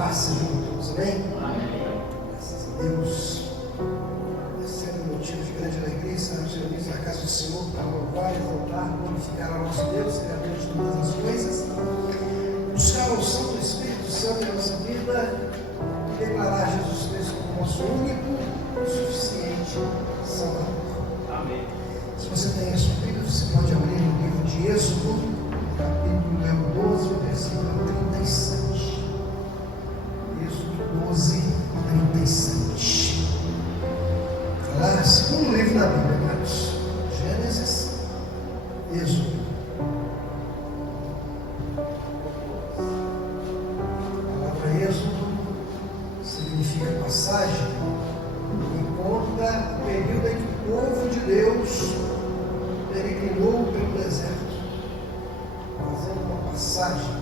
paz seja com todos, amém? Graças a Deus. É sempre motivo de grande alegria estarmos reunidos na casa do Senhor para louvar, exaltar, glorificar ao nosso Deus, Criador de todas as coisas, buscar a unção do Espírito Santo em nossa vida e declarar Jesus Cristo como nosso único e suficiente Salvador. Amém. Se você tem a sua Bíblia, você pode abrir o livro de Êxodo, capítulo 12, versículo 37. Êxodo 12, 37. Falar segundo livro da Bíblia, amados. Gênesis, Êxodo. A palavra Êxodo significa passagem e conta o período em que o povo de Deus peregrinou pelo deserto, fazendo uma passagem.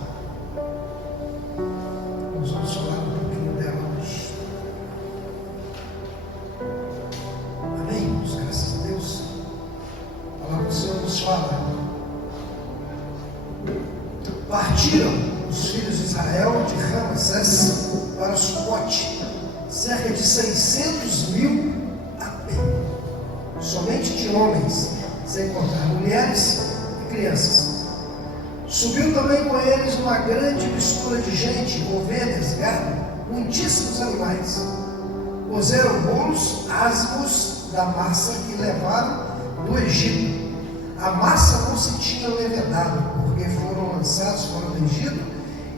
Nós vamos falar um pouquinho dela hoje. Amém? Graças a Deus. A palavra do Senhor nos fala. Partiram os filhos de Israel de Ramsés para Sucote, cerca de 600.000 a pé, somente de homens, sem contar mulheres e crianças. Subiu também com eles uma grande mistura de gente, ovelhas, gado, muitíssimos animais. Cozeram bolos ázimos da massa que levaram do Egito. A massa não se tinha levedado, porque foram lançados fora do Egito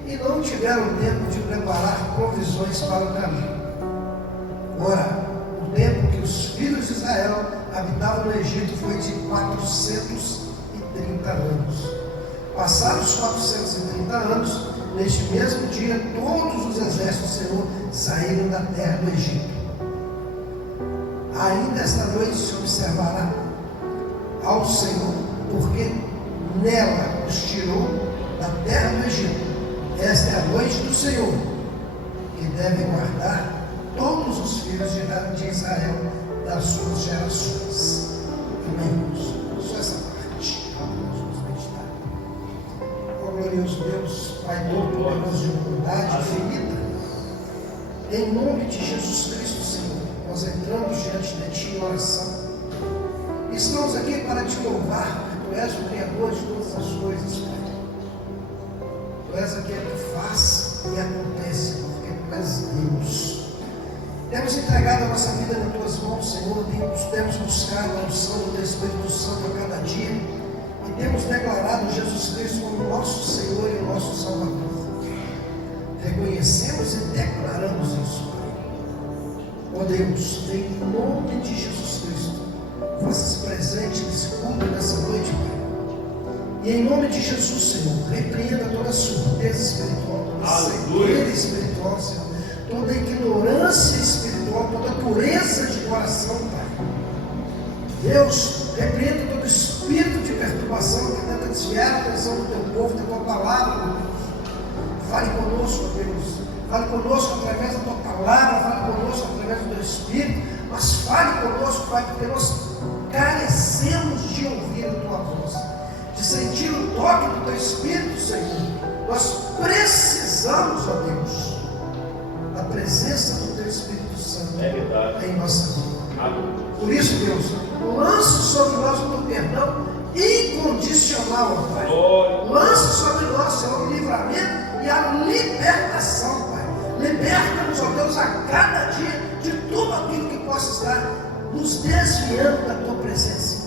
e não tiveram tempo de preparar provisões para o caminho. Ora, o tempo que os filhos de Israel habitavam no Egito foi de 430 anos. Passados os 430 anos, neste mesmo dia, todos os exércitos do Senhor saíram da terra do Egito. Ainda esta noite se observará ao Senhor, porque nela os tirou da terra do Egito. Esta é a noite do Senhor, que devem guardar todos os filhos de Israel das suas gerações. Amém. Só essa parte. Vamos meditar. Ó glorioso Deus, Pai todo-poderoso de bondade infinita, em nome de Jesus Cristo, Senhor, nós entramos diante de Ti em oração. Estamos aqui para Te louvar, porque Tu és o Criador de todas as coisas, Pai. Tu és aquele que faz e acontece, porque Tu és Deus. Temos entregado a nossa vida nas Tuas mãos, Senhor. Temos buscado a unção do Teu Espírito Santo a cada dia. E temos declarado Jesus Cristo como nosso Senhor e nosso Salvador. Reconhecemos e declaramos isso, Pai. Ó Deus, em nome de Jesus Cristo, faça-se presente nesse culto nessa noite, Pai. E em nome de Jesus, Senhor, repreenda toda a surdez espiritual, toda cegueira espiritual, Senhor, toda ignorância espiritual, toda dureza de coração, Pai. Deus, repreenda todo espírito de perturbação que tenta desviar a atenção do Teu povo, da Tua palavra, meu Deus. Fale conosco, Deus. Fale conosco através da Tua palavra, fale conosco através do Teu Espírito, mas fale conosco, Pai, porque nós carecemos de ouvir a Tua voz, de sentir o toque do Teu Espírito, Senhor. Nós precisamos, ó Deus, da presença do Teu Espírito Santo em nossa vida. Por isso, Deus, lance sobre nós o Teu perdão incondicional, ó Pai. Lance sobre nós, Senhor, o livramento e a libertação, Pai. Liberta-nos, ó Deus, a cada dia de tudo aquilo que possa estar nos desviando da Tua presença.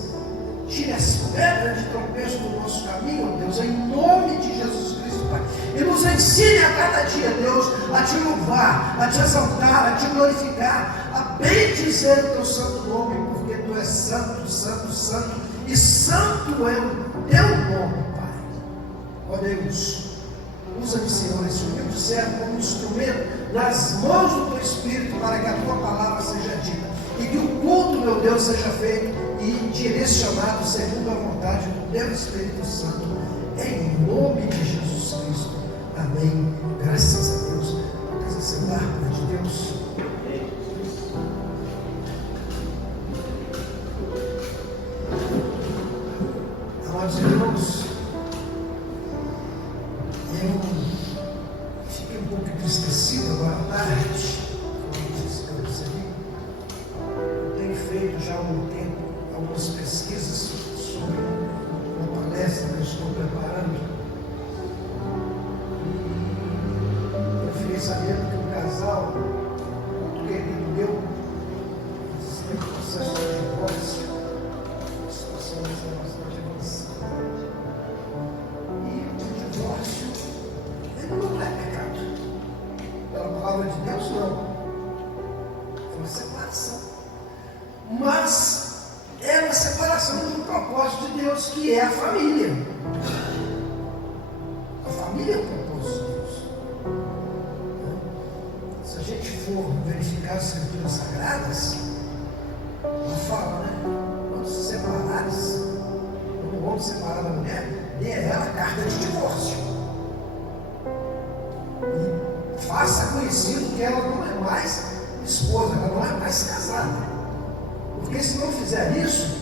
Tire as pedras de tropeço do nosso caminho, ó Deus, em nome de Jesus Cristo, Pai. E nos ensine a cada dia, Deus, a Te louvar, a Te exaltar, a Te glorificar, a bendizer o Teu santo nome, porque Tu és santo, santo, santo, e santo é o Teu nome, Pai. Ó Deus, usa-me, Senhor, esse humilde servo como instrumento nas mãos do Teu Espírito, para que a Tua palavra seja dita, e que o culto, meu Deus, seja feito e direcionado segundo a vontade do Teu Espírito Santo, em nome de Jesus Cristo. Amém. Graças a Deus. Vamos sentar, Pai de Deus. Amados irmãos, eu fiquei um pouco entristecido recebi agora à tarde, uma notícia que eu recebi. Eu tenho feito já há um tempo algumas pesquisas sobre uma palestra que eu estou preparando. Eu fiquei sabendo que um casal, muito querido meu, está em processo de divórcio, a situação é bastante avançada. E o divórcio, ele não é pecado. Pela palavra de Deus, não. É uma separação. Mas é uma separação do propósito de Deus, que é a família. A família é o propósito de Deus. Se a gente for verificar as escrituras sagradas, ela fala, né? Quando se separares, quando o homem se separar da mulher, dê a ela a carta de divórcio. E faça conhecido que ela não é mais esposa, ela não é mais casada. Porque se não fizer isso,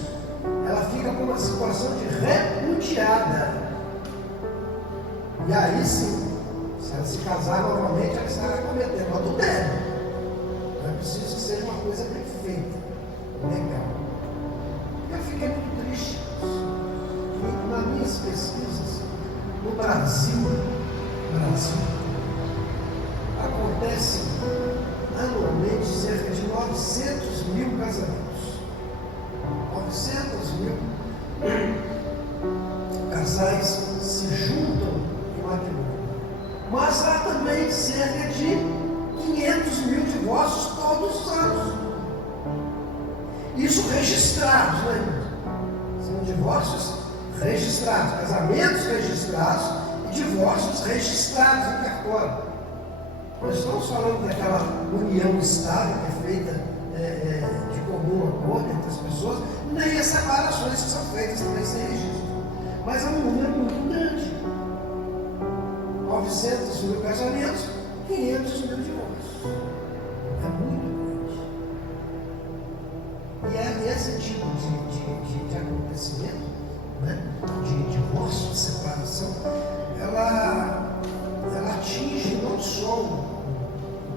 ela fica com uma situação de repudiada. E aí sim, se ela se casar novamente, ela estará cometendo adultério. Então é preciso que seja uma coisa bem feita, legal. Eu fiquei muito triste que nas minhas pesquisas, no Brasil, acontece anualmente cerca de 900 mil casamentos. 900 mil casais se juntam em matrimônio. Mas há também cerca de 500 mil divórcios todos os anos. Isso registrados, né? São divórcios registrados, casamentos registrados e divórcios registrados em cartório. Nós estamos falando daquela união estável que é feita de comum acordo entre as pessoas, nem as separações que são feitas também sem registro. Mas é um número muito grande. 900 mil casamentos, 500 mil divórcios. É muito grande. E esse tipo de acontecimento, né, de divórcio, de separação, ela atinge não só o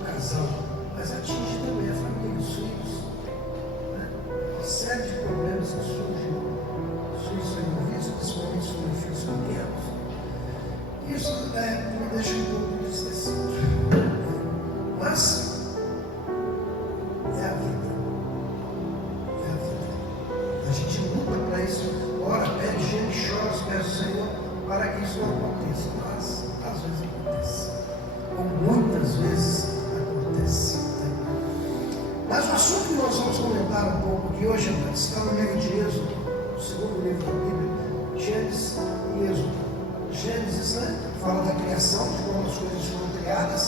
casal, mas atinge também a família, os filhos. Né? Uma série de problemas que surgem envolvidos, principalmente sobre filhos pequenos. Isso me deixa um pouco entristecido. Mas é a vida. É a vida. A gente luta para isso, ora, pede, gente, chora aos pés do Senhor para que isso não aconteça. Mas às vezes acontece. Como muitas vezes acontece. Mas o assunto que nós vamos comentar um pouco de hoje está no livro de Êxodo, o segundo livro da Bíblia, Gênesis e Êxodo. Gênesis, né, fala da criação, de como as coisas foram criadas,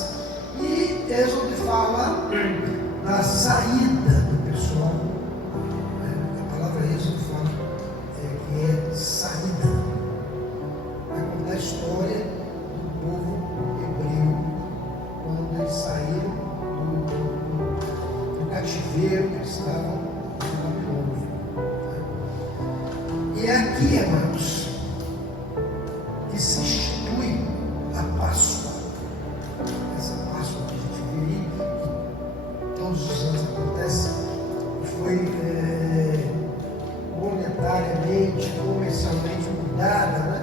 e Êxodo fala da saída do pessoal. A palavra Êxodo fala que é saída. Vai contar a história do povo hebreu quando eles saíram do cativeiro que eles estavam na Babilônia. E é aqui, amados, que se institui a Páscoa. Essa Páscoa que a gente vive, que todos os anos acontece, foi monetariamente, comercialmente mudada, né?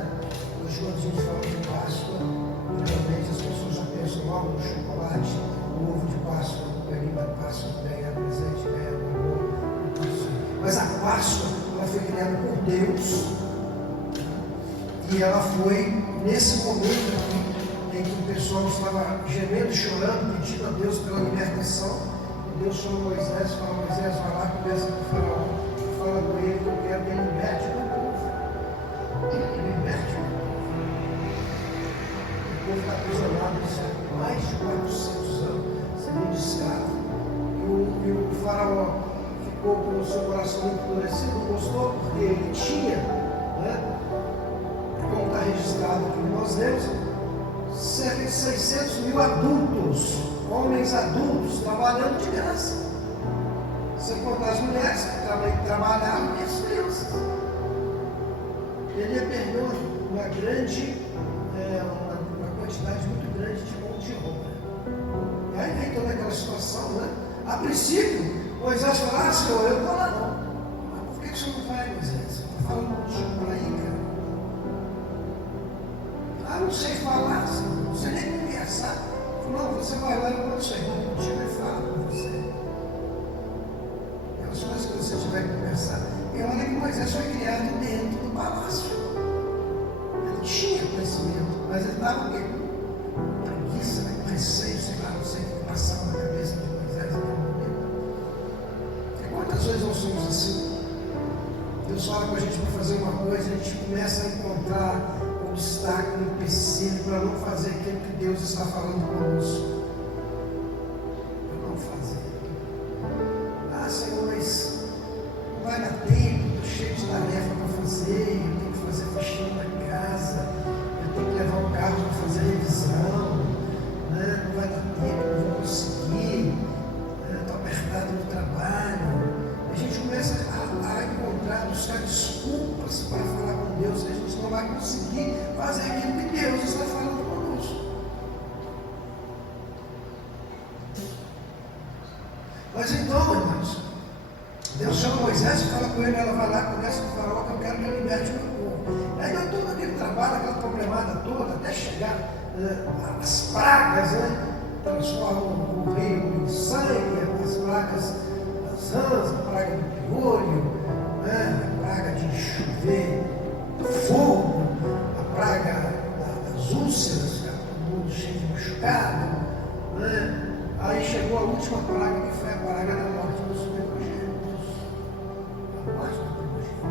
Hoje, quando a gente fala de Páscoa, geralmente as pessoas já pensam logo no chocolate, no ovo de Páscoa, no coelhinho da Páscoa, ganhar presente, ganhar amor, tudo isso. Mas a Páscoa, ela foi criada por Deus. E ela foi nesse momento em que o pessoal estava gemendo e chorando, pedindo a Deus pela libertação. E Deus chamou Moisés e falou: Moisés, vai lá, conversa com o faraó, fala com ele que eu quero que ele liberte o povo. Liberte o povo. O povo está aprisionado há mais de 400 anos, sendo escravo. E o faraó ficou com o seu coração endurecido, gostou, porque ele tinha, né? Como está registrado aqui, nós temos cerca de 600 mil adultos, homens adultos, trabalhando de graça. Sem contar as mulheres que trabalhavam e as crianças. Ele perdeu uma quantidade muito grande de mão de obra. situação, né? A princípio, Moisés falou, Senhor, eu não vou lá não. Mas por que o Senhor não vai, Moisés? Está falando contigo por aí, cara. Não sei falar, Senhor, não sei nem conversar. Não, você vai lá e quando o Senhor contigo e fala com você. É as coisas que você tiver que conversar. E olha que Moisés foi criado dentro do palácio. Ele tinha conhecimento, mas ele estava com preguiça, com receio, sei lá, não sei o que passava na cabeça de Moisés naquele momento. E quantas vezes nós somos assim? Deus fala com a gente para fazer uma coisa, a gente começa a encontrar obstáculo, empecilho para não fazer aquilo que Deus está falando conosco. Para não fazer. Senhor, mas não vai dar tempo, estou cheio de tarefa para fazer, eu tenho que fazer faxina na casa, eu tenho que levar o carro para fazer revisão, né? Não vai dar tempo, não vou conseguir, estou apertado no trabalho. A gente começa a encontrar, buscar desculpas para falar com Deus, que a gente não vai conseguir fazer aquilo que Deus está falando conosco. Mas então, irmãos, Deus chama Moisés e fala com ele, ela vai lá, conversa com o faraó, que eu quero que ele liberte o meu povo. Aí deu todo aquele trabalho, aquela problemada toda, até chegar as pragas, né? Transformam o rio em sangue, as pragas das rãs, a praga do piolho, né? A praga de chover fogo, a praga das úlceras, todo mundo cheio de machucado, né? Aí chegou a última praga, que foi a praga da morte dos primogênitos. A morte dos primogênitos.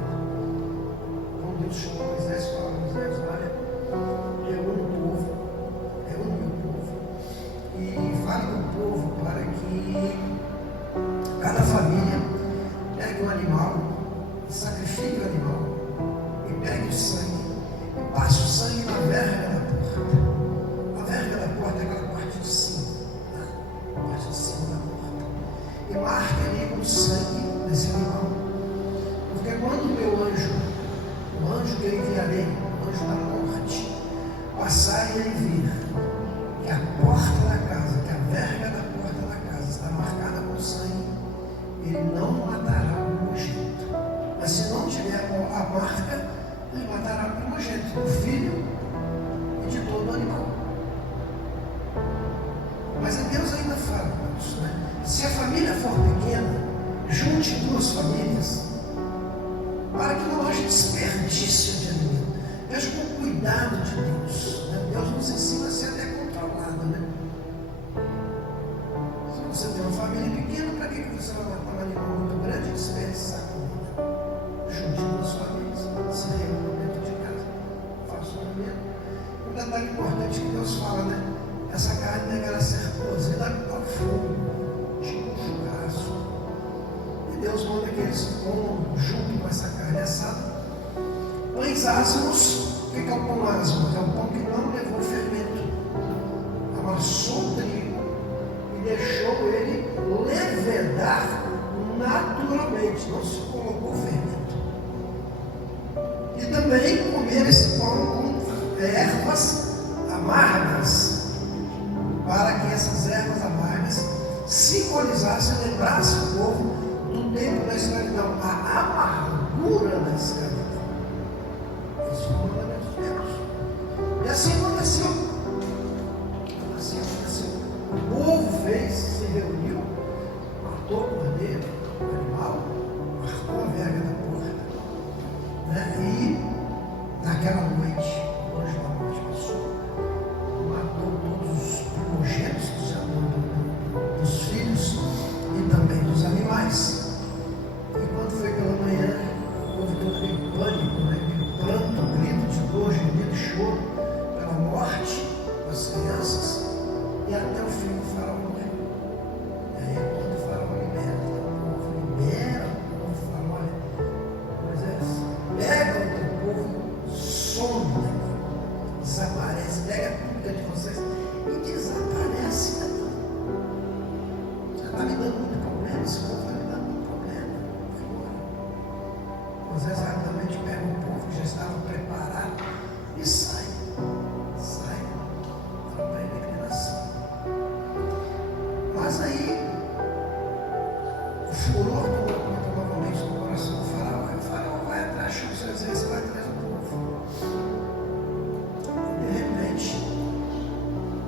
Então Deus chamou Moisés e falou: Moisés, olha, reúne o povo, reúne o meu povo, e fale com o povo para que cada família pegue um animal, sacrifique o animal, e pegue o sangue, e passe o sangue na verga da porta. A verga da porta é aquela parte de cima. E marque ali com o sangue desse animal. Porque quando o meu anjo, o anjo que eu enviarei, o anjo da morte, passar e ele vir que a porta da casa, que a verga da porta da casa está marcada com sangue, ele não matará o primogênito. Mas se não tiver a marca, ele matará o primogênito, o filho e de todo o animal. Mas Deus ainda fala isso, né? Se a família for pequena, junte duas famílias, para que não haja desperdício de alimento. Veja com o cuidado de Deus, né? Deus nos ensina a ser até controlado, né? Se você tem uma família pequena, para que você vai matar um animal muito grande e desperdiçar comida? Junte duas famílias, se reúnam dentro de casa, faça um alimento. Um detalhe importante que Deus fala, né? Essa carne deverá ser cozida ao fogo, tipo um churrasco. E Deus manda que eles comam junto com essa carne assada pães asmos. O que é o pão asmo? É o pão que não levou fermento. Amassou o trigo e deixou ele levedar naturalmente, não se colocou fermento. E também comer esse pão com ervas amargas, para que essas ervas amargas simbolizassem, lembrassem o povo do tempo da escravidão, a amargura da escravidão. Isso é o mandamento de Deus. E assim aconteceu. Assim aconteceu. O povo fez, se reuniu, matou o cordeiro, o animal, marcou a verga da porta, né? E naquela noite, o anjo da morte passou, matou todos os primogênitos dos filhos e também dos animais. E quando foi pela manhã, houve todo aquele pânico, né? Aquele pranto, grito de dor, gemido e choro pela morte das crianças, e até o filho do faraó morreu. E aí quando o faraó libera o povo, fala: olha, Moisés, pega o teu povo, some Mas aí, o furor tomou novamente no coração do faraó. E o faraó vai atrás, chama o seu exército, vai atrás do povo. E de repente,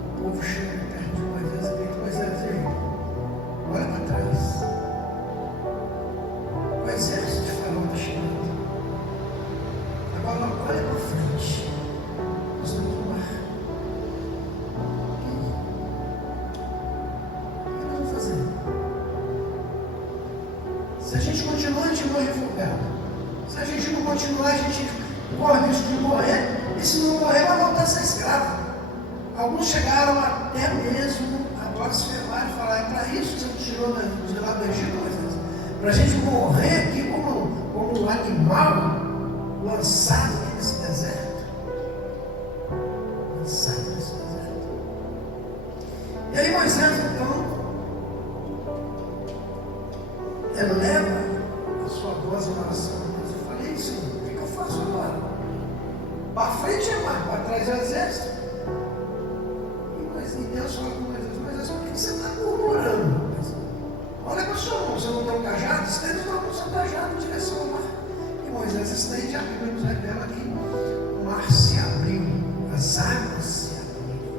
o povo chega perto de Moisés e diz: Moisés, e aí? Olha para trás. O exército de faraó está chegando. Agora olha para frente. Nós estamos no mar. O que nós vamos fazer? Se a gente continuar, a gente morre afogado. Se a gente não continuar, a gente corre o risco de morrer. E se não morrer, vai voltar a ser escravo. Alguns chegaram até mesmo a blasfemar e falar: é para isso que você nos tirou de lá do Egito, para a gente morrer aqui como um animal lançado aqui nesse deserto. Lançado nesse deserto. E aí Moisés, então, eleva a sua voz em oração. Eu falei: Senhor, o que eu faço agora? Para frente é mar, para trás é o exército. E Deus fala com Moisés: Moisés, por que você está murmurando? Olha para a sua mão, você não tem um cajado? Estende uma mão, seu cajado em direção ao mar. E Moisés estende a Bíblia, nos revela que o mar se abriu, as águas se abriram.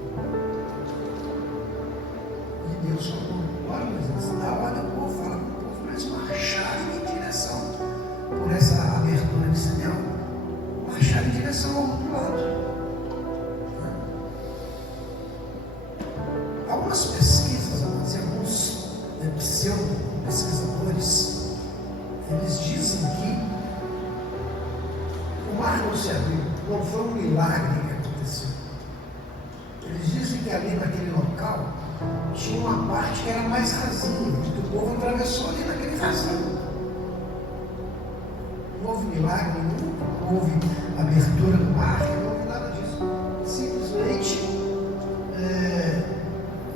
E Deus falou: olha, Moisés, dá ordem ao povo, fala para o povo para eles marcharem em direção, por essa abertura que se deu, marcharem em direção ao outro lado. Algumas pesquisas, alguns pseudo-pesquisadores, eles dizem que o mar não se abriu, não foi um milagre que aconteceu. Eles dizem que ali naquele local tinha uma parte que era mais rasinha, que o povo atravessou ali naquele rasinho. Não houve milagre nenhum, não houve abertura do mar, não houve nada disso. Simplesmente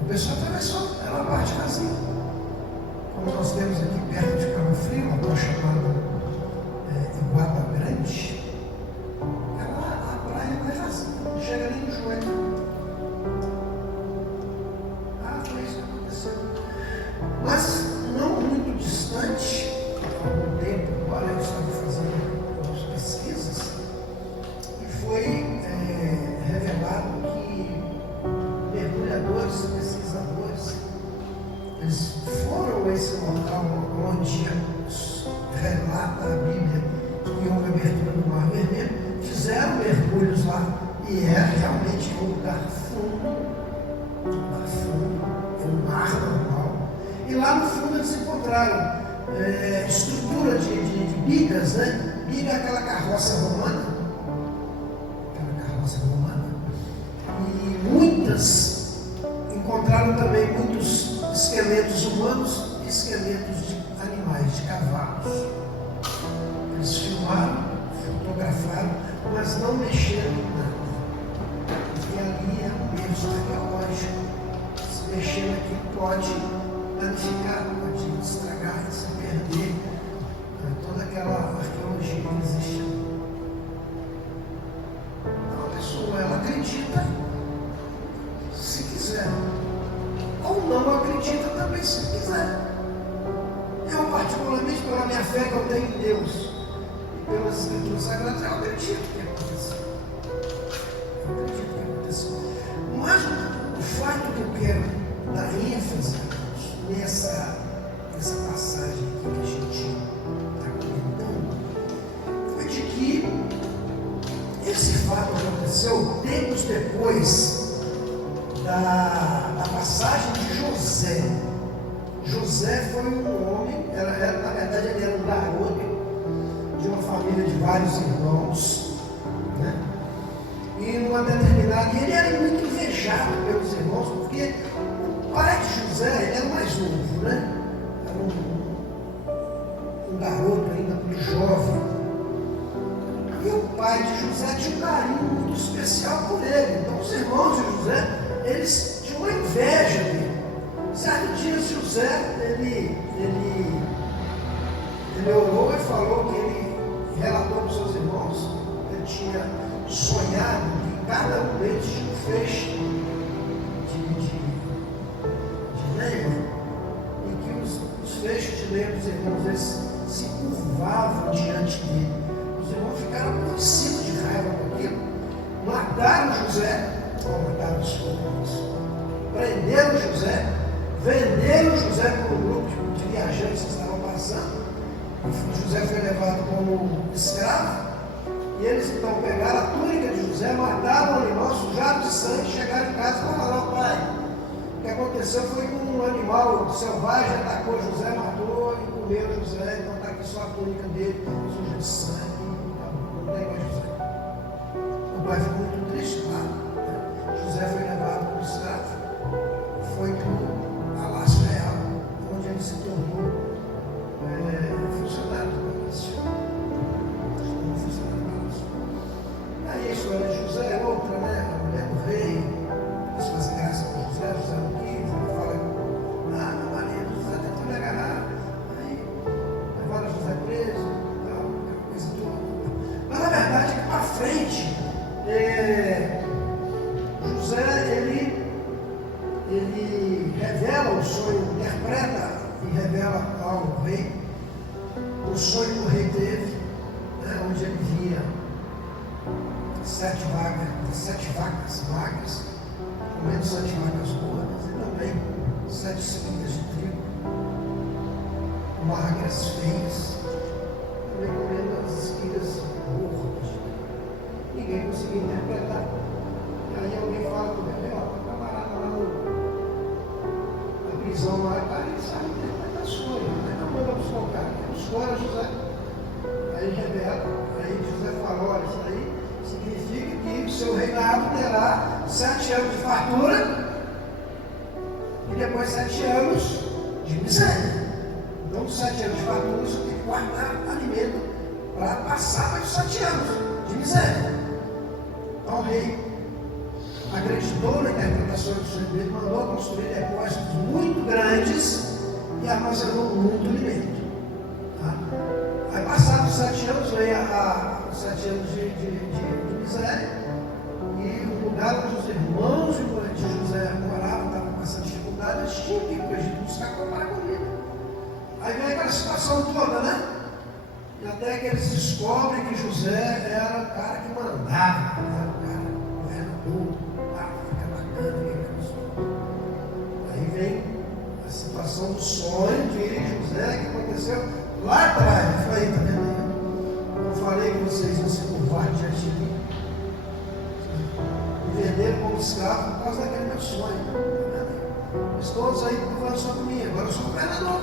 o pessoal atravessou, era uma parte rasinha. Como nós temos aqui perto de Cabo Frio, uma rua chamada Iguaba Grande, a praia não é rasinha, não chega nem no joelho. Foi isso que aconteceu. Mas não muito distante, há algum tempo, agora eu estava fazendo algumas pesquisas, e foi revelado que mergulhadores, pesquisadores, eles foram a esse local onde relata a Bíblia que houve abertura do Mar Vermelho, fizeram mergulhos lá e realmente um lugar fundo, um mar normal. E lá no fundo eles encontraram estrutura de bigas, né? Biga é aquela carroça romana, e encontraram também muitos esqueletos humanos e esqueletos de animais, de cavalos. Eles filmaram, fotografaram, mas não mexeram em nada. Porque ali é um berço arqueológico. Se mexer aqui pode danificar, pode estragar, se perder toda aquela arqueologia que existe. Então a pessoa, ela acredita se quiser, ou não acredita também se quiser. Eu, particularmente, pela minha fé que eu tenho em Deus e pelas Escrituras Sagradas, eu acredito que aconteceu. Mas o fato que eu quero dar ênfase nessa passagem aqui que a gente está comentando foi de que esse fato aconteceu tempos depois da passagem de José. José foi um homem, na verdade ele era um garoto de uma família de vários irmãos, né? E numa determinada, ele era muito invejado pelos irmãos, porque o pai de José, ele era mais novo, né? Era um garoto ainda muito jovem. E o pai de José tinha um carinho muito especial por ele. Então os irmãos de José, eles tinham uma inveja dele. Certo dia José, ele orou e falou que ele relatou para os seus irmãos, ele tinha sonhado que cada um deles tinha um feixe de lenha, meio dos irmãos, eles se curvavam diante dele. Os irmãos ficaram aborrecidos de raiva com aquilo. Mataram José, mataram os irmãos. Prenderam José, venderam José para um grupo de viajantes que estavam passando. José foi levado como escravo. E eles então pegaram a túnica de José, mataram o animal, sujaram de sangue, chegaram em casa e falaram: pai, o que aconteceu foi que um animal selvagem atacou José, matou e comeu José, então está aqui só a túnica dele, suja de sangue, não tem mais José. O pai ficou muito triste, claro. José foi levado como escravo, foi para o Palácio Real, onde ele se tornou funcionário do palácio. Aí a história de José é outra, né? A mulher do rei quis fazer graça com José, José não quis, ela fala: meu marido, José tentou me agarrar, aí levaram José preso, tal, aquela coisa toda. Mas na verdade, aqui para frente, José, ele revela o sonho, interpreta e revela ao rei o sonho que o rei teve, né, onde ele via 7 vacas magras, comendo 7 vacas gordas, e também 7 espigas de trigo, magras, feias, também comendo as espigas gordas. Ninguém conseguia interpretar. E aí alguém fala para ele: ó, camarada lá na prisão lá, cara, ele sabe interpretar sonho, né? Não manda buscar o cara, buscou José. Aí revela, aí José fala: olha, isso aí significa que o seu reinado terá 7 anos de fartura e depois 7 anos de miséria. Então, 7 anos de fartura, você tem que guardar alimento para passar para os 7 anos de miséria. Então, o rei acreditou na interpretação do sonho dele, mandou construir depósitos muito grandes e armazenou muito alimento. Tá? Aí, passados 7 anos, veio os 7 anos de miséria, e o lugar onde os irmãos de José moravam estava passando dificuldade, eles tinham que ir para o Egito buscar comprar comida. Aí vem aquela situação toda, né? E até que eles descobrem que José era o cara que mandava, era o cara governador, fica bacana, aí vem a situação do sonho de José que aconteceu lá atrás. Eu falei: tá vendo aí? Eu falei que vocês vão se curvar diante de mim, me venderam como escravo por causa daquele meu sonho. Mas todos aí curvando sobre mim, agora eu sou governador.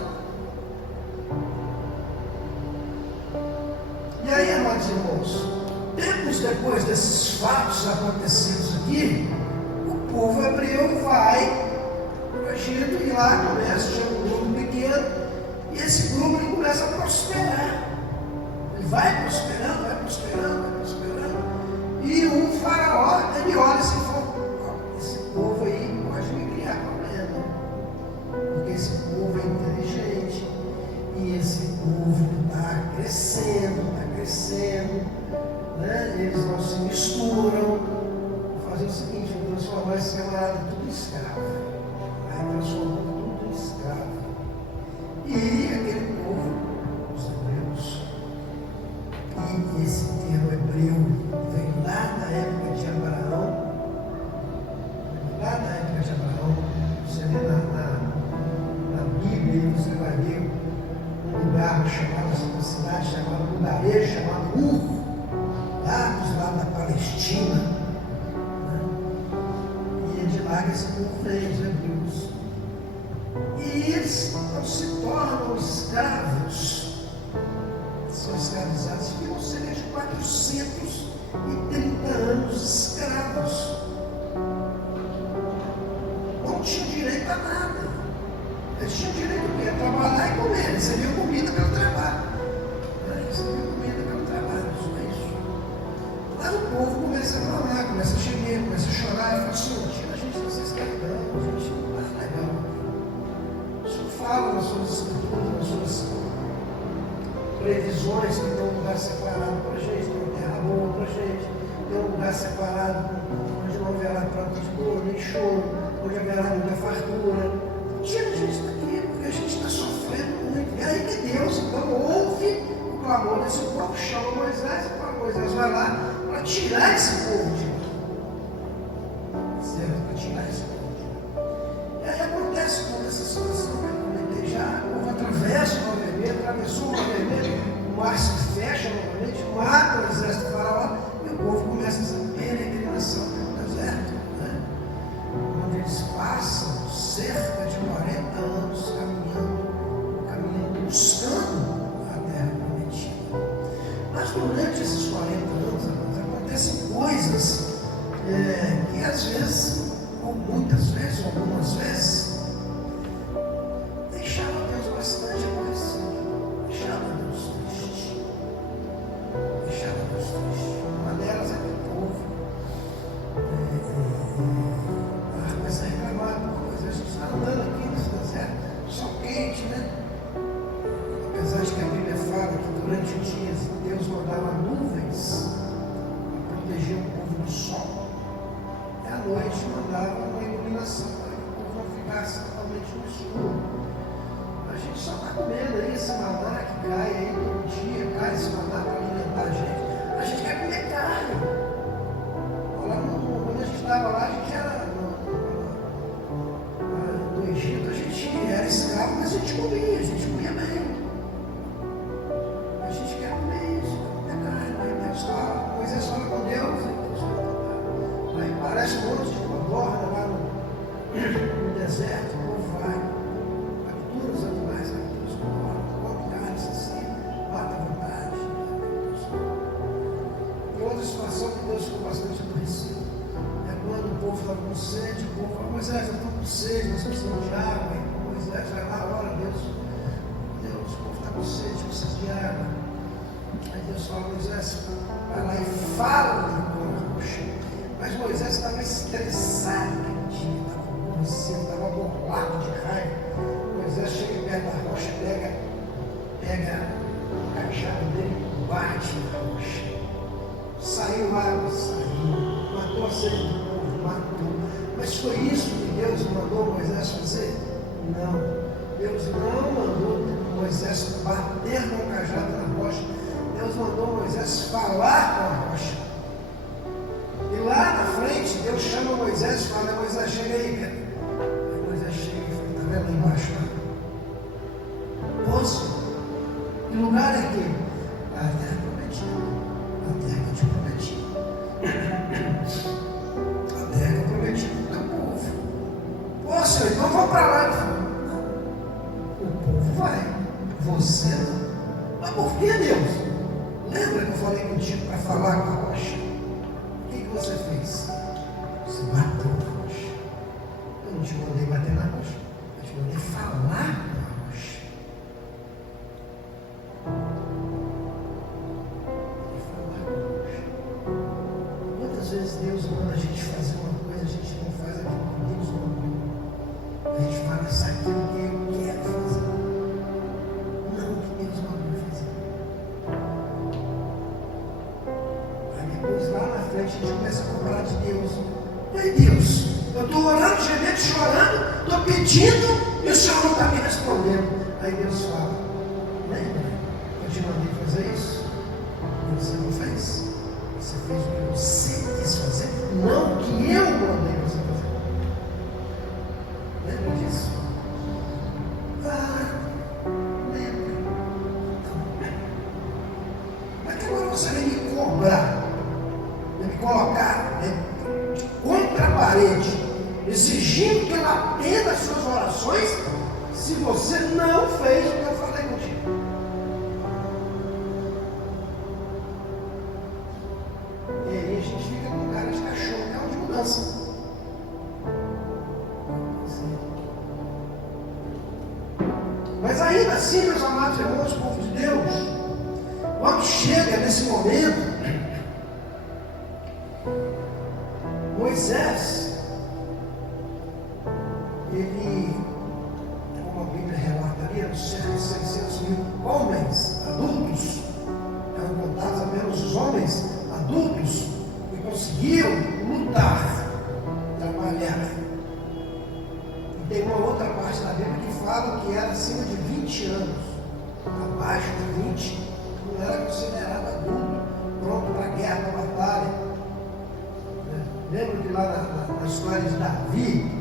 E aí, amados irmãos, tempos depois desses fatos acontecidos aqui, o povo hebreu vai para o Egito e lá começa, chega um grupo pequeno, e esse grupo ele começa a prosperar. Ele vai prosperando, vai prosperando, vai prosperando. E o faraó, ele olha assim e fala: esse povo aí pode me criar problema, porque esse povo é inteligente, e esse povo está crescendo, né? Eles não se misturam. Vou fazer o seguinte: vou transformar esse camarada tudo em escravo. Aí transformou tudo em escravo. E aquele povo, os hebreus, e esse termo hebreu vem lá da época de Abraão. Você vê na Bíblia, você vai ver um lugar chamado, uma cidade chamada, um lugarejo chamado Ur, lá dos lados da Palestina, né? E é de lá que esse povo vem, os hebreus. E eles não se tornam escravos, são escravizados, ficam cerca de 430 anos escravos. Não tinham direito a nada. Eles tinham direito a trabalhar e comer. Eles recebiam comida pelo trabalho. Só isso. Lá o povo começa a falar, começa a gemer, começa a chorar e fala: Senhor, tira a gente dessa escravidão, a gente não está legal. O Senhor fala nas suas escrituras, nas suas previsões, que tem um lugar separado para a gente, tem uma terra boa para a gente, tem um lugar separado onde não haverá pranto de dor, nem choro, onde haverá muita fartura. Tira a gente daqui, porque a gente está sofrendo muito. E aí, Mas o povo chama Moisés e fala: Moisés, vai lá para tirar esse povo de lá. Certo? Para tirar esse povo de lá. E aí acontece toda essa situação que eu comentei já. O povo atravessa o Mar Vermelho, atravessou o Mar Vermelho, o mar se fecha novamente, mata o exército do faraó e o povo começa essa peregrinação pelo deserto, né? Onde eles passam cerca de 40 anos caminhando, buscando a terra prometida. Mas durante esses 40 anos, acontecem coisas que às vezes, ou muitas vezes, ou algumas vezes, deixava Deus bastante aborrecido, deixava Deus triste. Uma delas é que o povo começa a reclamar de uma coisa. A gente está andando aqui nesse deserto, sol quente, né? Apesar de que a Bíblia fala que durante o dia Deus mandava nuvens para proteger o povo do sol, e à noite mandava uma iluminação para que o povo não ficasse totalmente no escuro. A gente só está comendo aí esse maná que cai aí todo dia, cai esse maná para alimentar a gente. A gente quer comer carne. Quando a gente estava lá, a gente era no Egito, a gente era escravo, mas a gente comia bem. A gente quer comer isso, quer comer carne. Aí Deus fala, Moisés fala com Deus, aí parece um monte de codorna lá no deserto, o povo vai, captura os animais, captura os codornas, come carne, se assim, mata à vontade. E outra situação que Deus ficou bastante aborrecido é quando o povo está com sede, o povo fala: Moisés, eu estou com sede, nós precisamos de água. E Moisés vai lá, ora, Deus, o povo está com sede, precisa de água. Aí Deus fala: Moisés, vai lá e fala com a rocha. Mas Moisés estava estressado naquele dia, estava aborrecido, estava bolado de raiva. Moisés chega perto da rocha, pega o cajado dele, bate na rocha. Saiu água, saiu. Matou a sede do povo, matou. Mas foi isso que Deus mandou Moisés fazer? Não. Deus não mandou Moisés bater no cajado na rocha. Deus mandou Moisés falar com a rocha. E lá na frente, Deus chama Moisés e fala: Moisés, chega aí, cara. Aí Moisés chega e fala: está vendo lá embaixo? Poço? Que lugar é aquele? A terra prometida. A terra que eu te prometi. A terra que eu prometi para o teu povo. Pô, Senhor, então vamos para lá. Ele falou: não. O povo vai. Você não. Mas por que, Deus? Lembra que eu falei contigo para falar com a rocha? O que você fez? Você bateu na rocha. Eu não te mandei bater na rocha. Eu te mandei falar com a rocha. Quantas vezes Deus manda a gente fazer uma coisa, a gente não faz aquilo que Deus mandou? A gente faz aquilo que eu quero fazer, não o que Deus mandou fazer. Aí depois lá na frente a gente começa a cobrar de Deus. Ei, Deus, eu estou orando, gemendo, chorando, estou pedindo e o Senhor não está me respondendo. Aí Deus fala: lembra? Eu te mandei fazer isso e você não fez. Você fez o que você quis fazer, não o que eu mandei você fazer. Lembra disso? Lembra. Não. Mas que agora você vem me cobrar, vem me colocar contra a parede, exigindo que eu atenda as suas orações, se você não fez o que eu falei contigo. E aí a gente fica com cara de cachorro, que é uma de mudança. Mas ainda assim, meus amados irmãos, povo de Deus, quando chega nesse momento, Moisés, ele, como a Bíblia relataria, cerca de 600 mil homens adultos, eram contados apenas os homens adultos que conseguiam lutar, trabalhar. E tem uma outra parte da Bíblia que fala que era acima de 20 anos, abaixo de 20, não era considerado adulto, pronto para a guerra, para a batalha. Lembra que lá na história de Davi,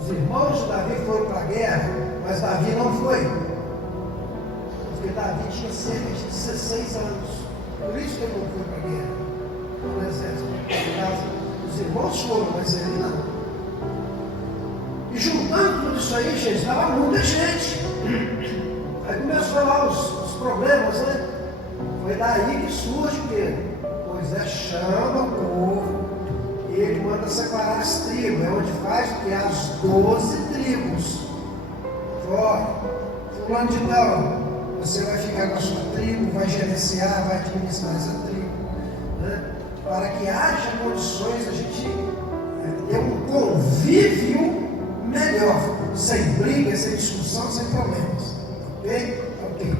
os irmãos de Davi foram para a guerra, mas Davi não foi. Porque Davi tinha cerca de 16 anos. Por isso que ele não foi para a guerra. No exército. No caso, os irmãos foram, mas ele não. E juntando tudo isso aí, gente, estava muita gente. Aí começou lá os problemas, né? Foi daí que surge o quê? Moisés chama o povo e ele manda separar as tribos. É onde faz o quê? As 12 tribos. Ó, fulano de tal, você vai ficar com a sua tribo, vai gerenciar, vai administrar essa tribo, né? Para que haja condições a gente ter um convívio melhor, sem briga, sem discussão, sem problemas. Ok? Ok.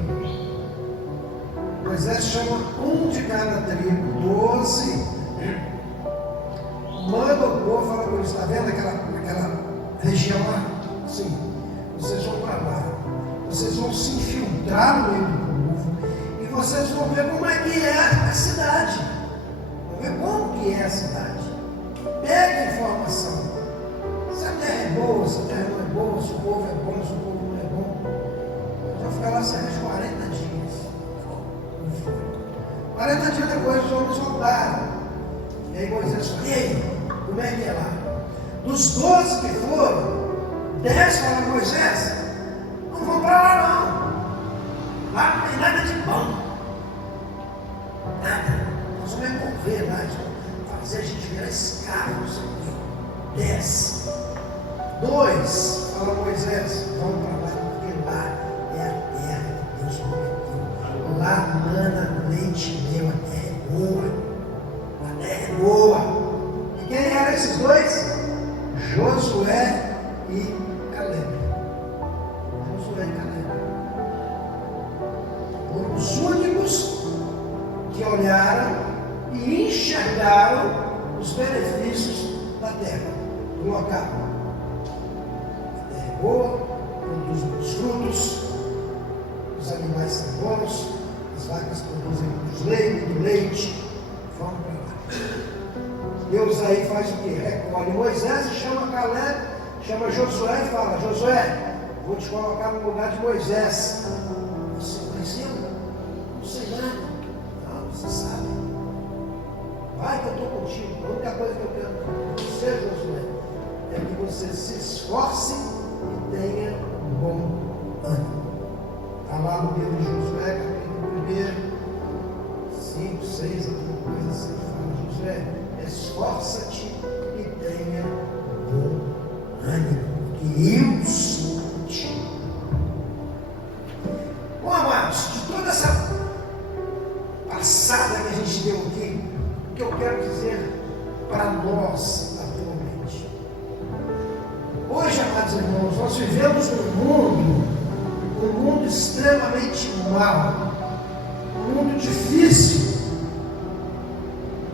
Moisés chama um de cada tribo, 12, manda o povo, fala com eles, está vendo aquela região lá? Sim, vocês vão para lá, vocês vão se infiltrar no meio do povo e vocês vão ver como é que é a cidade, vão ver como que é a cidade. Pega a informação, se a terra é boa, se a terra não é boa, se o povo é bom, se o povo não é bom. Nós vamos ficar lá cerca de 40 dias. 40 dias depois os homens voltaram. E aí Moisés falou, e aí, como é que é lá? Dos 12 que foram, 10 falaram, Moisés, não vão para lá não. Lá não tem nada de bom. Nada. Nós vamos morrer lá, fazer a gente virar escravos aqui. 10. 2 falaram, Moisés, vamos para lá, porque lá é a terra que Deus prometeu. Lá mana leite e mel, a terra é boa. A terra é boa. E quem eram esses dois? Josué e Caleb. Josué e Caleb. Foram os únicos que olharam e enxergaram os benefícios da terra, do local. A terra é boa, produz muitos frutos, os animais são bons, as vacas produzem muito leite. Vamos para lá. Deus aí faz o quê? Recolhe Moisés e chama Caleb, chama Josué e fala, Josué, vou te colocar no lugar de Moisés. Você conheceu? Não sei nada. Não, você sabe. Vai que eu estou contigo. A única coisa que eu quero que você, Josué, é que você se esforce e tenha um bom ânimo. Está lá no livro de Josué, capítulo 1, 5, 6, alguma coisa assim. Fala, Josué, esforça-te e tenha bom ânimo, que eu sou contigo. Bom, amados, de toda essa passada que a gente deu aqui, o que eu quero dizer para nós atualmente. Hoje, amados irmãos, nós vivemos um mundo extremamente mau, um mundo difícil,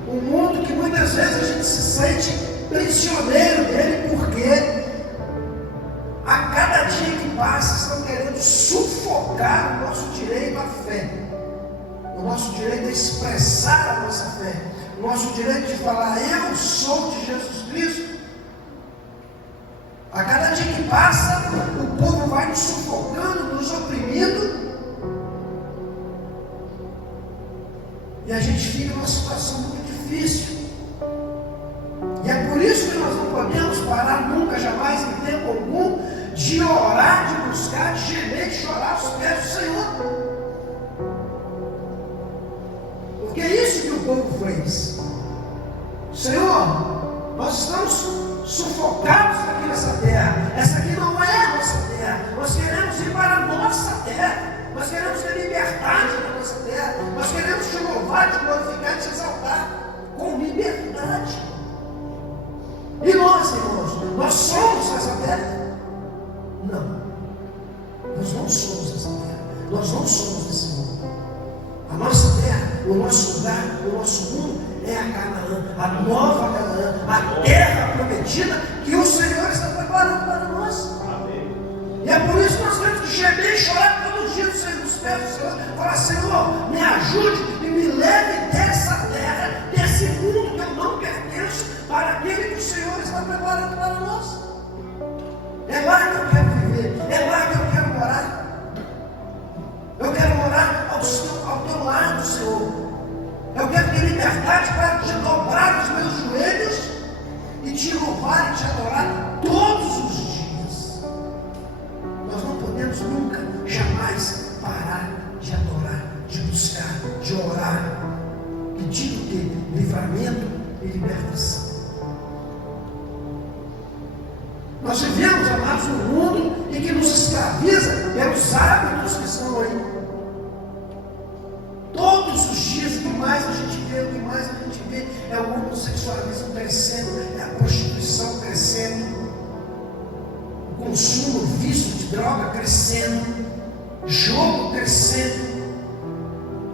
um mundo que muitas vezes a gente se sente prisioneiro dele, porque a cada dia que passa estão querendo sufocar o nosso direito à fé, o nosso direito a expressar a nossa fé, o nosso direito de falar, eu sou de Jesus Cristo. A cada dia que passa, o povo vai nos sufocando, nos oprimindo, e a gente fica numa situação muito difícil. E é por isso que nós não podemos parar nunca, jamais, em tempo algum, de orar, de buscar, de gemer, de chorar aos pés do Senhor. Porque é isso que o povo fez. Senhor, nós estamos sufocados aqui nessa terra. Essa aqui não é a nossa terra. Nós queremos ir para a nossa terra. Nós queremos ter liberdade na nossa terra. Nós queremos te louvar, te glorificar, te exaltar com liberdade. E nós, irmãos, nós somos essa terra? Não. Nós não somos essa terra. Nós não somos esse mundo. A nossa terra, o nosso lugar, o nosso mundo é a Canaã, a nova Canaã, a terra prometida que o Senhor está preparando para nós. Amém. E é por isso que nós temos que gemer e chorar todos os dias nos pés do Senhor. Falar, Senhor, me ajude e me leve dessa terra, desse mundo que eu não pertenço, para aquele que o Senhor está preparando para nós. É lá que eu quero viver, é lá que eu quero morar. Eu quero morar ao teu lado, Senhor. Eu quero ter liberdade para te dobrar os meus joelhos e te louvar e te adorar todos os dias. Nós não podemos nunca, jamais parar de adorar, de buscar, de orar, pedindo que livramento e libertação. Nós vivemos, amados, num mundo em que nos escraviza pelos hábitos que estão aí. Todos os dias, o que mais a gente vê, é o homossexualismo crescendo, é a prostituição crescendo, o consumo, o vício de droga crescendo, jogo crescendo.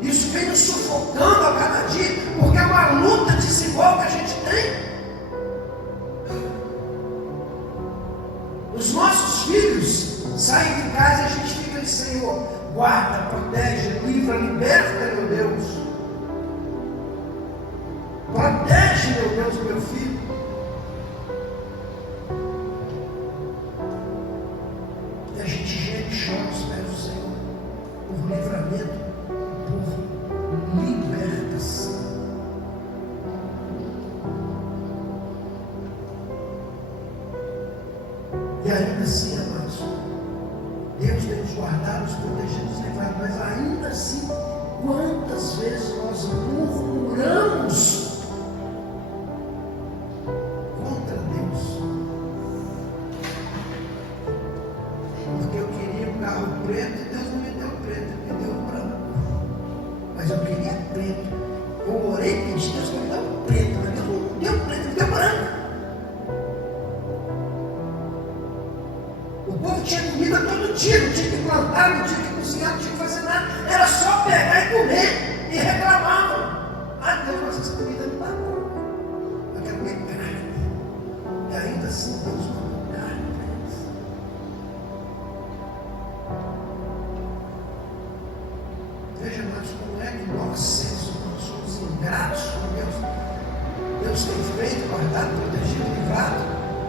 Isso vem nos sufocando a cada dia, porque é uma luta desigual que a gente tem. Os nossos filhos saem de casa e a gente fica ali, Senhor, guarda, protege, livra, liberta, meu Deus. Protege, meu Deus, o meu filho. E a gente geme e chora aos pés do Senhor por livramento, por libertação. E ainda assim, amados, Deus tem nos guardado, nos protegido, nos livrado, mas ainda assim, quantas vezes nós murmuramos contra Deus? Porque eu queria um carro preto e Deus não me deu preto, me deu branco. Mas eu queria preto. Eu orei e pedi, Deus me deu preto, mas Deus não deu preto, me deu branco. O povo tinha comida todo dia, não tinha que plantar, não tinha que cozinhar, não tinha que fazer nada. Era só pegar e comer. E reclamavam. Ah, Deus, mas essa comida não dá bom. Eu quero comer carne. E ainda assim Deus mandou carne para eles. Veja, mas como é que nós, seres humanos, somos ingratos com Deus? Deus tem feito, guardado, protegido, livrado.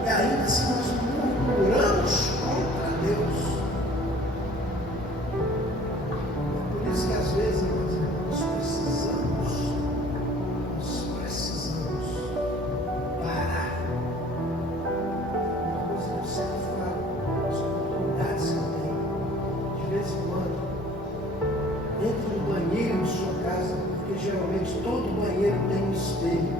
E ainda assim nós murmuramos contra Deus. É por isso que às vezes, meus irmãos, precisamos parar. Uma coisa que eu sempre falo, as oportunidades que eu tenho, de vez em quando, entre no banheiro de sua casa, porque geralmente todo banheiro tem um espelho.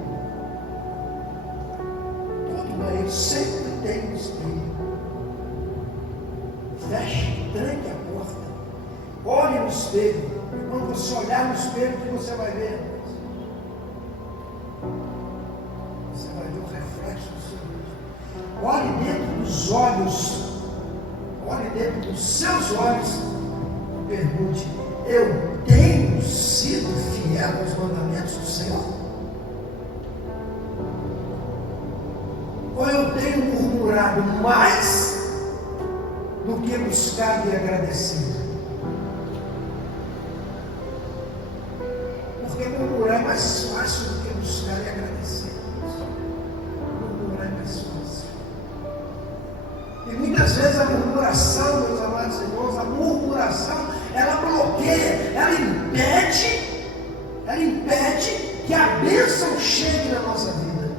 Todo banheiro sempre tem um espelho. Feche, tranque a porta. Olhe no espelho. E quando você olhar no espelho, o que você vai ver? Você vai ver o reflexo do seu Deus. Olhe dentro dos olhos. Olhe dentro dos seus olhos. E pergunte: eu tenho sido fiel aos mandamentos do Senhor? Ou eu tenho murmurado mais do que buscado e agradecido? Porque murmurar é mais fácil do que buscar e agradecer. Murmurar é mais fácil. E muitas vezes a murmuração, meus amados irmãos, a murmuração, ela bloqueia, ela impede que a bênção chegue na nossa vida.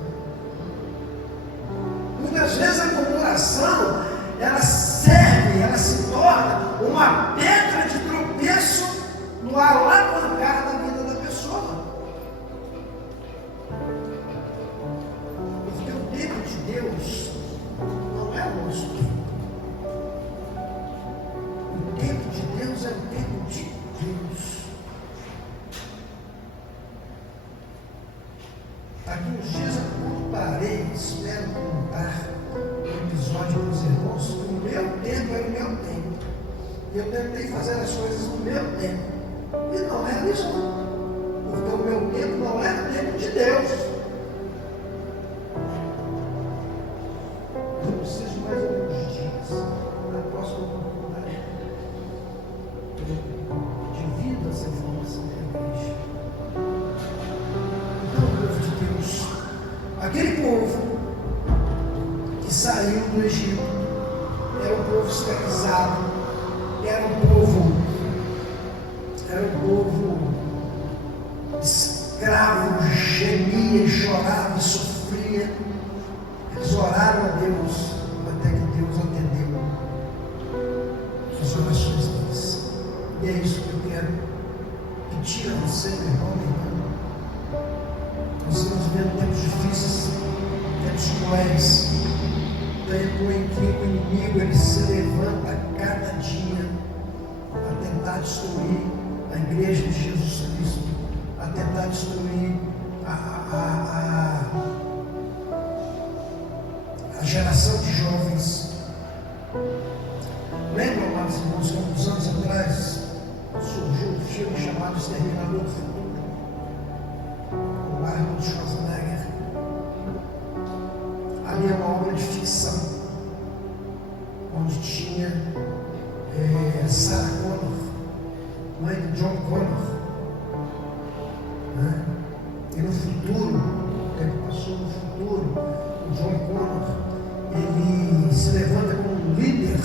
Muitas vezes a murmuração, ela se torna uma pedra de tropeço no alavancar da vida da pessoa. Porque o tempo de Deus não é o nosso tempo. O tempo de Deus é o tempo de Deus. Aqui uns dias eu parei, espero contar um episódio para os irmãos. O meu tempo é o meu tempo. Eu tentei fazer as coisas no meu tempo. E não realizou. Porque o meu tempo não é o tempo de Deus. Eu preciso de mais alguns dias. Na próxima oportunidade, saído do Egito, era um povo escravizado, era um povo escravo, gemia, chorava e sofria. Eles oraram a Deus, até que Deus atendeu as orações deles. E é isso que eu quero pedir a você, meu irmão, minha irmã. Nós estamos vivendo tempos difíceis, tempos cruéis, tempo em que o inimigo ele se levanta a cada dia a tentar destruir a igreja de Jesus Cristo, a tentar destruir a geração de jovens. Lembram, amados irmãos, que alguns anos atrás surgiu um filme chamado Exterminador do Futuro, com Arnold Schwarzenegger. Ali é uma obra de ficção, onde tinha Sarah Connor, mãe de John Connor, né? E no futuro, o que passou no futuro, o John Connor, ele se levanta como um líder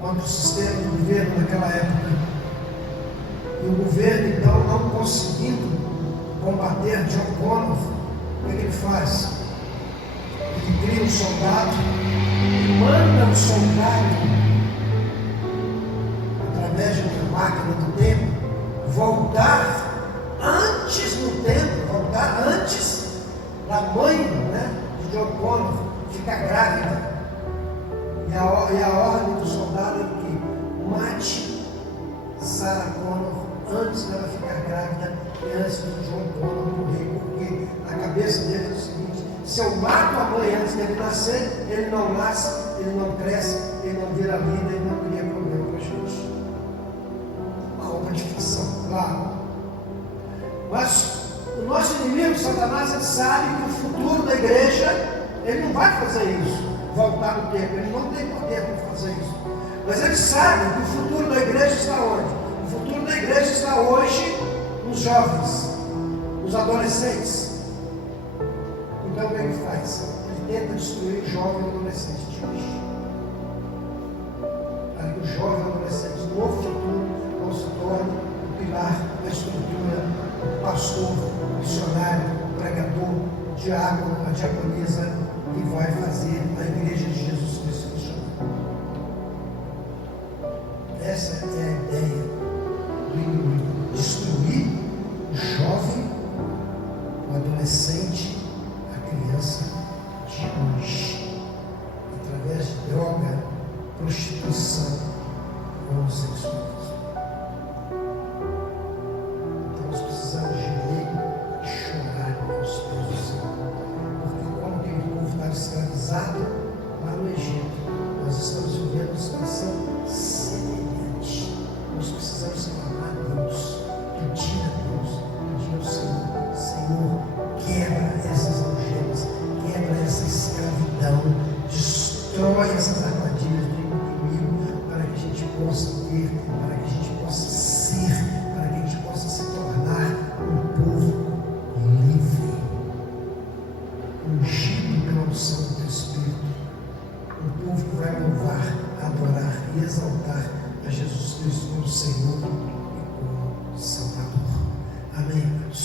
contra o sistema do governo naquela época. E o governo, então, não conseguindo combater John Connor, o que ele faz? Ele cria um soldado, manda um soldado, através de uma máquina do tempo, voltar antes no tempo, voltar antes da mãe, né, de John Connor ficar grávida. E a ordem do soldado é que mate Sarah Connor antes dela ficar grávida e antes do John Connor morrer, porque a cabeça dele é o seguinte: se eu mato a mãe antes dele nascer, ele não nasce, ele não cresce, ele não vira vida, ele não cria problema com a gente. Uma obra de ficção, claro. Mas o nosso inimigo, Satanás, ele sabe que o futuro da igreja, ele não vai fazer isso, voltar no tempo, ele não tem poder para fazer isso. Mas ele sabe que o futuro da igreja está onde? O futuro da igreja está hoje nos jovens, nos adolescentes. Então o que ele faz? Ele tenta destruir o jovem e adolescente de hoje. Para que o jovem e adolescente no futuro não se torne o pilar da estrutura, o pastor, o missionário, o pregador, o diácono, a diaconisa, que vai fazer a igreja de Jesus Cristo funcionar. Essa é a ideia do inimigo: destruir o jovem, o adolescente, a criança de hoje, através de droga, prostituição, homossexualismo. Então nós precisamos gemer e chorar aos pés do Senhor, porque como que o povo estava escravizado lá no Egito, nós estamos vivendo uma situação semelhante. Nós precisamos clamar a Deus, pedir a Deus, pedir ao Senhor: Senhor, quebra essas algemas, quebra essa escravidão, destrói essas armadilhas do inimigo, para que a gente possa ter, para que a gente possa ser, para que a gente possa se tornar um povo livre, ungido pela unção do Teu Espírito, um povo que vai louvar, adorar e exaltar a Jesus Cristo como Senhor e como Salvador. Amém, irmãos?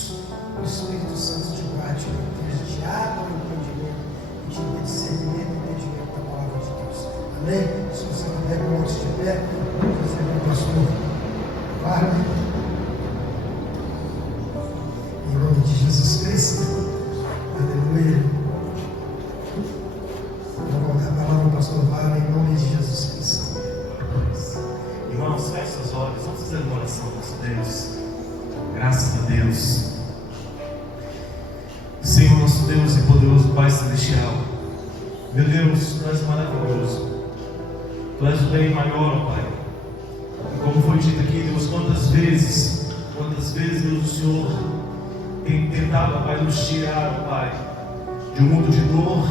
O Espírito Santo te bate, que te abre o entendimento e te dê discernimento e entendimento da palavra de Deus. Amém? Se você puder, coloque-se de pé, vamos fazer com o pastor Wagner. Em nome de Jesus Cristo. Aleluia. Vamos dar a palavra ao pastor Wagner em nome de Jesus Cristo. Irmãos, feche seus olhos, vamos fazer uma oração ao nosso Deus. Graças a Deus. Senhor, nosso Deus e poderoso Pai Celestial, meu Deus, Tu és maravilhoso, Tu és o Rei maior, ó Pai. E como foi dito aqui, Deus, quantas vezes, Deus, o Senhor tem tentado, ó Pai, nos tirar, ó Pai, de um mundo de dor,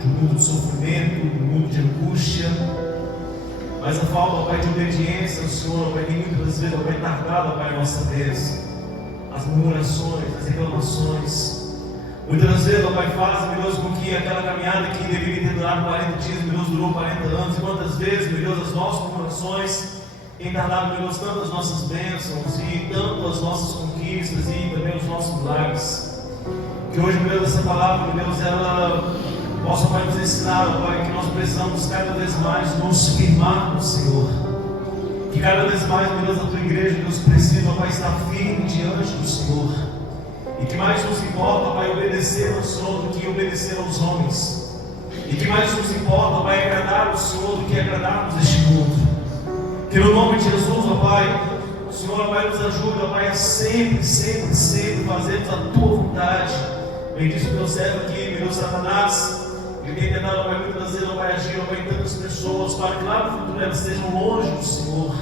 de um mundo de sofrimento, de um mundo de angústia. Mas a falta, ó Pai, de obediência ao Senhor, ó Pai, tem muitas vezes, ó Pai, tardado, ó Pai, a nossa bênção. As murmurações, as reclamações, Muitas vezes, ó Pai, faz, meu Deus, com que aquela caminhada que deveria ter durado 40 dias, meu Deus, durou 40 anos. E quantas vezes, meu Deus, as nossas comemorações têm tardado, meu Deus, tanto as nossas bênçãos e tanto as nossas conquistas e também os nossos milagres. Que hoje, meu Deus, essa palavra, meu Deus, ela possa, Pai, nos ensinar, ó Pai, que nós precisamos cada vez mais nos firmar no Senhor. Que cada vez mais, meu Deus, a tua igreja, Deus, precisa, ó Pai, estar firme diante do Senhor. E que mais nos importa, Pai, obedecer ao Senhor do que obedecer aos homens. E que mais nos importa, Pai, agradar ao Senhor do que agradarmos este mundo. Que no nome de Jesus, ó Pai, o Senhor, ó Pai, nos ajude, ó Pai, a sempre fazermos a Tua vontade. Bendito o teu servo aqui, meu Deus, Satanás. Ele tem tentado, ó Pai, muitas vezes, ó Pai, agir, ó Pai, em tantas pessoas, para que lá no futuro elas estejam longe do Senhor.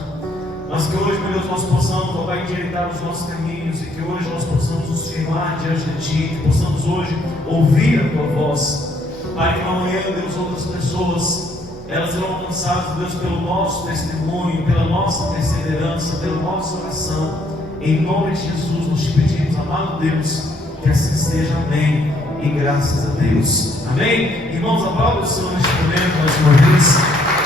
Mas que hoje, meu Deus, nós possamos, ó Pai, endireitar os nossos caminhos, e que hoje nós possamos nos firmar diante de Ti, que possamos hoje ouvir a Tua voz. Pai, que amanhã, Deus, outras pessoas, elas serão alcançadas, Deus, pelo nosso testemunho, pela nossa perseverança, pela nossa oração. Em nome de Jesus, nós te pedimos, amado Deus, que assim seja, amém, e graças a Deus. Amém? Irmãos, aplauda o Senhor neste momento mais uma vez.